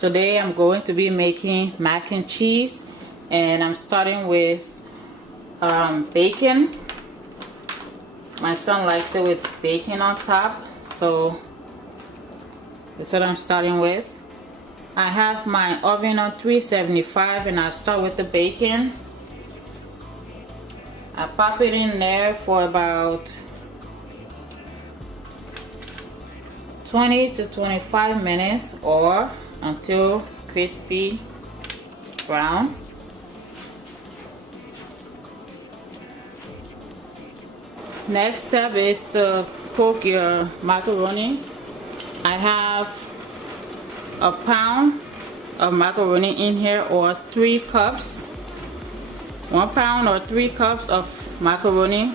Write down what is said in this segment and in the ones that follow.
Today I'm going to be making mac and cheese, and I'm starting with bacon. My son likes it with bacon on top, so that's what I'm starting with. I have my oven on 375 and I'll start with the bacon. I pop it in there for about 20 to 25 minutes or until crispy brown. Next step is to cook your macaroni. I have a pound of macaroni in here, or 3 cups. 1 pound or 3 cups of macaroni.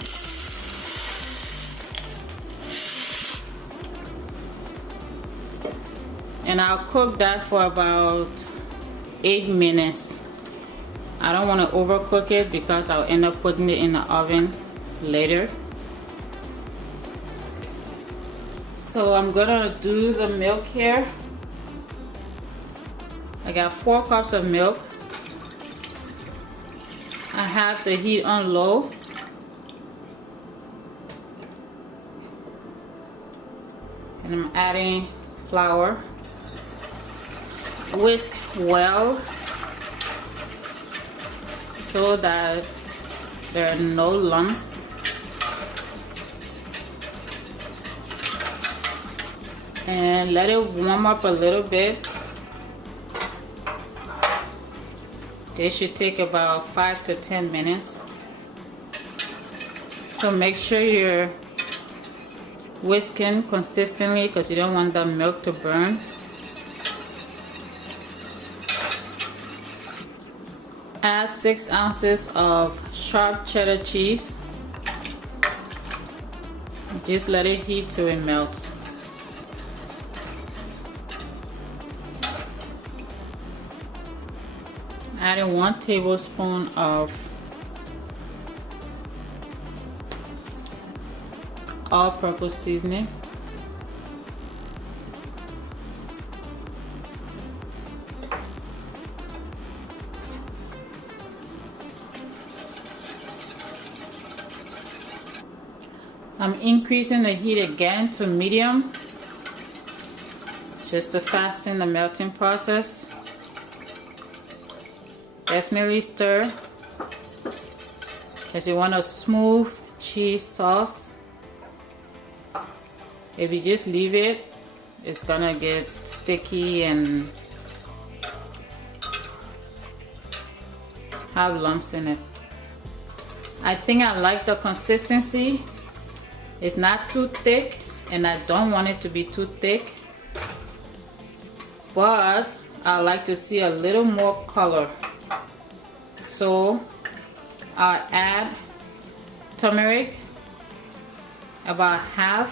And I'll cook that for about 8 minutes. I don't want to overcook it because I'll end up putting it in the oven later. So I'm gonna do the milk here. I got 4 cups of milk. I have the heat on low. And I'm adding flour. Whisk well so that there are no lumps. And let it warm up a little bit. It should take about 5 to 10 minutes. So make sure you're whisking consistently because you don't want the milk to burn. Add 6 ounces of sharp cheddar cheese. Just let it heat till it melts. Adding 1 tablespoon of all-purpose seasoning. I'm increasing the heat again to medium, just to fasten the melting process. Definitely stir, because you want a smooth cheese sauce. If you just leave it, it's gonna get sticky and have lumps in it. I think I like the consistency. It's not too thick, and I don't want it to be too thick, but I like to see a little more color. So I'll add turmeric, about ½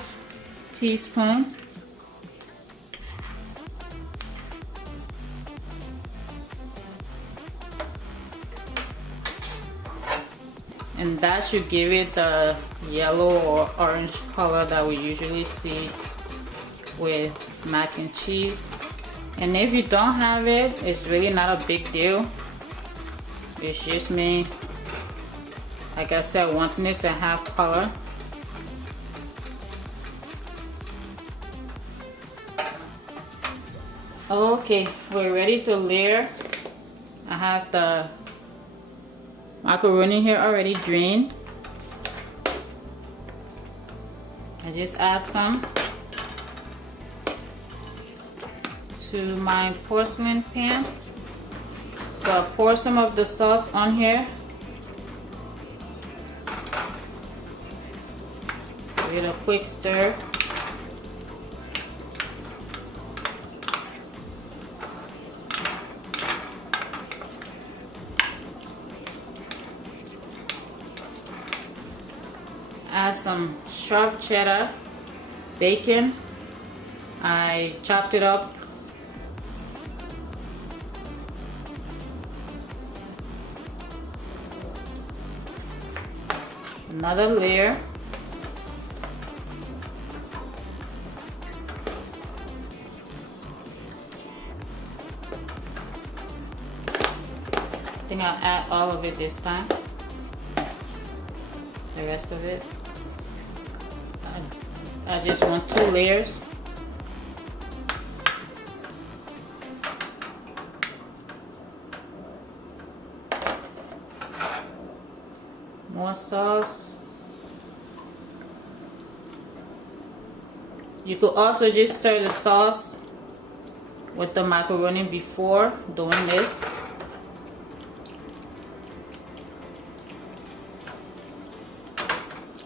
teaspoon. And that should give it the yellow or orange color that we usually see with mac and cheese. And if you don't have it, it's really not a big deal. It's just me, like I said, wanting it to have color. Okay, we're ready to layer. I have the macaroni here already drained. I just add some to my porcelain pan. So I'll pour some of the sauce on here. Give it a quick stir. Add some sharp cheddar bacon. I chopped it up. Another layer. think I'll add all of it this time. The rest of it. I just want 2 layers. More sauce. You could also just stir the sauce with the macaroni before doing this.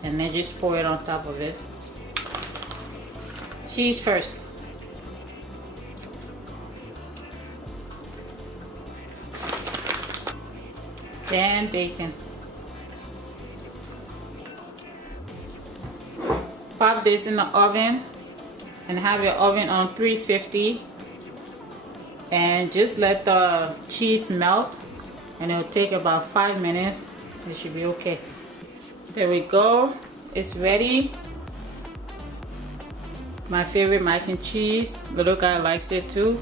And then just pour it on top of it. Cheese first. Then bacon. Pop this in the oven and have your oven on 350 and just let the cheese melt, and it'll take about 5 minutes. It should be okay. There we go. It's ready. My favorite mac and cheese. Little guy likes it too.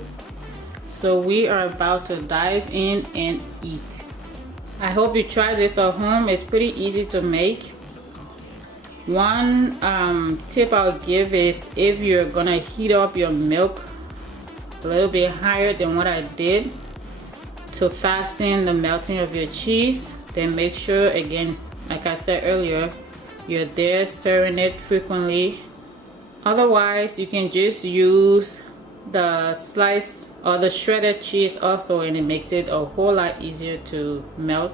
So we are about to dive in and eat. I hope you try this at home. It's pretty easy to make. One tip I'll give is, if you're gonna heat up your milk a little bit higher than what I did to fasten the melting of your cheese, then make sure, again, like I said earlier, you're there stirring it frequently. Otherwise, you can just use the slice or the shredded cheese also, and it makes it a whole lot easier to melt,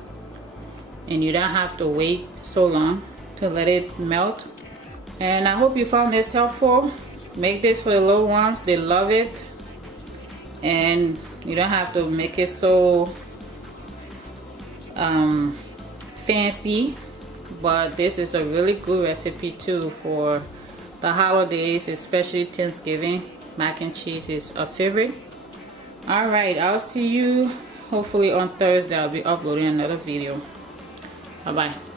and you don't have to wait so long to let it melt. And I hope you found this helpful. Make this for the little ones. They love it, and you don't have to make it so fancy, but this is a really good recipe too for the holidays, especially Thanksgiving. Mac and cheese is a favorite. All right, I'll see you hopefully on Thursday. I'll be uploading another video. Bye bye.